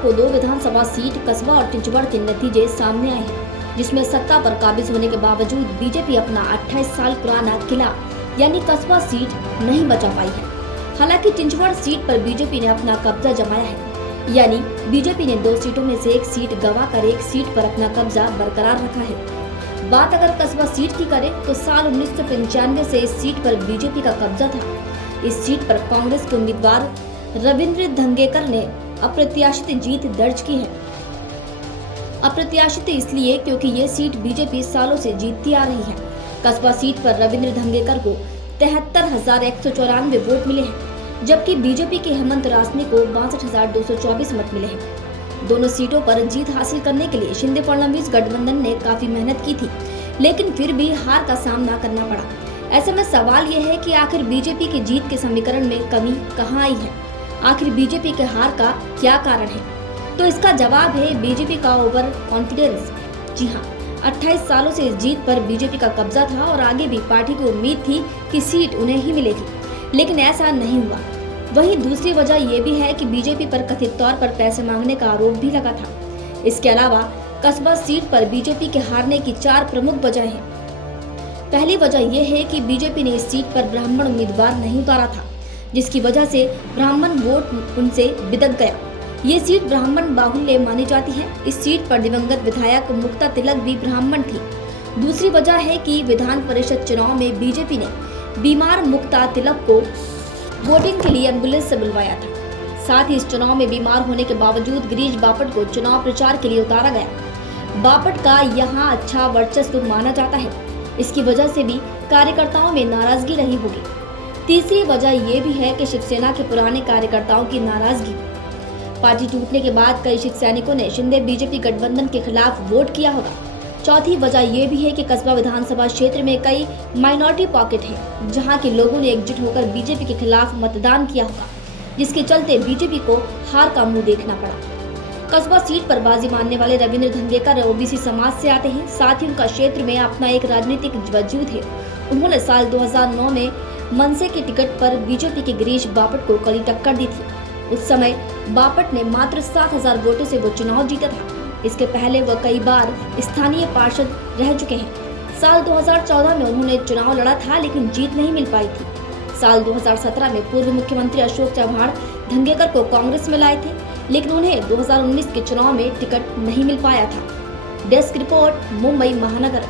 आपको 2 विधानसभा सीट कस्बा और टिंचवड़ के नतीजे सामने आए हैं, जिसमें सत्ता पर काबिज होने के बावजूद बीजेपी अपना 28 साल पुराना किला यानी कस्बा सीट नहीं बचा पाई है। हालांकि टिंचवड़ सीट पर बीजेपी ने अपना कब्जा जमाया है, यानी बीजेपी ने 2 सीटों में से 1 सीट गंवाकर 1 सीट पर अपना कब्जा बरकरार रखा है। बात अगर कस्बा सीट की करें तो साल 1995 से इस सीट पर बीजेपी का कब्जा था। इस सीट पर कांग्रेस के उम्मीदवार रविंद्र धंगेकर ने अप्रत्याशित जीत दर्ज की है। अप्रत्याशित इसलिए क्योंकि ये सीट बीजेपी सालों से जीतती आ रही है। कस्बा सीट पर रविंद्र धंगेकर को 73,194 वोट मिले हैं, जबकि बीजेपी के हेमंत रासने को 62,224 मत मिले हैं। दोनों सीटों पर जीत हासिल करने के लिए शिंदे फडणवीस गठबंधन ने काफी मेहनत की थी, लेकिन फिर भी हार का सामना करना पड़ा। ऐसे में सवाल यह है कि आखिर बीजेपी की जीत के समीकरण में कमी कहां आई है? आखिर बीजेपी के हार का क्या कारण है? तो इसका जवाब है बीजेपी का ओवर कॉन्फिडेंस। जी हाँ, 28 सालों से इस जीत पर बीजेपी का कब्जा था और आगे भी पार्टी को उम्मीद थी कि सीट उन्हें ही मिलेगी, लेकिन ऐसा नहीं हुआ। वहीं दूसरी वजह यह भी है कि बीजेपी पर कथित तौर पर पैसे मांगने का आरोप भी लगा था। इसके अलावा कस्बा सीट पर बीजेपी के हारने की 4 प्रमुख वजह हैं। पहली वजह यह है कि बीजेपी ने इस सीट पर ब्राह्मण उम्मीदवार नहीं उतारा था, जिसकी वजह से ब्राह्मण वोट उनसे बिदक गया। ये सीट ब्राह्मण बाहुल्य मानी जाती है। इस सीट पर दिवंगत विधायक मुक्ता तिलक भी ब्राह्मण थी। दूसरी वजह है कि विधान परिषद चुनाव में बीजेपी ने बीमार मुक्ता तिलक को वोटिंग के लिए एम्बुलेंस से बुलवाया था। साथ ही इस चुनाव में बीमार होने के बावजूद गिरीश बापट को चुनाव प्रचार के लिए उतारा गया। बापट का यहाँ अच्छा वर्चस्व माना जाता है, इसकी वजह से भी कार्यकर्ताओं में नाराजगी रही होगी। तीसरी वजह ये भी है कि शिवसेना के पुराने कार्यकर्ताओं की नाराजगी। पार्टी टूटने के बाद कई शिव सैनिकों ने शिंदे बीजेपी गठबंधन के खिलाफ वोट किया होगा। चौथी वजह यह भी है कि कस्बा विधानसभा क्षेत्र में कई माइनॉरिटी पॉकेट है, जहां के लोगों ने एकजुट होकर बीजेपी के खिलाफ मतदान किया होगा, जिसके चलते बीजेपी को हार का मुंह देखना पड़ा। कस्बा सीट पर बाजी मारने वाले रविंद्र धंगेकर ओबीसी समाज से आते हैं, साथ ही उनका क्षेत्र में अपना एक राजनीतिक वजूद है। उन्होंने साल 2009 में मनसे के टिकट पर बीजेपी के गिरीश बापट को कड़ी टक्कर दी थी। उस समय बापट ने मात्र 7,000 वोटों से वो चुनाव जीता था। इसके पहले वह कई बार स्थानीय पार्षद रह चुके हैं। साल 2014 में उन्होंने चुनाव लड़ा था, लेकिन जीत नहीं मिल पाई थी। साल 2017 में पूर्व मुख्यमंत्री अशोक चव्हाण धंगेकर को कांग्रेस में लाए थे, लेकिन उन्हें 2019 के चुनाव में टिकट नहीं मिल पाया था। डेस्क रिपोर्ट, मुंबई महानगर।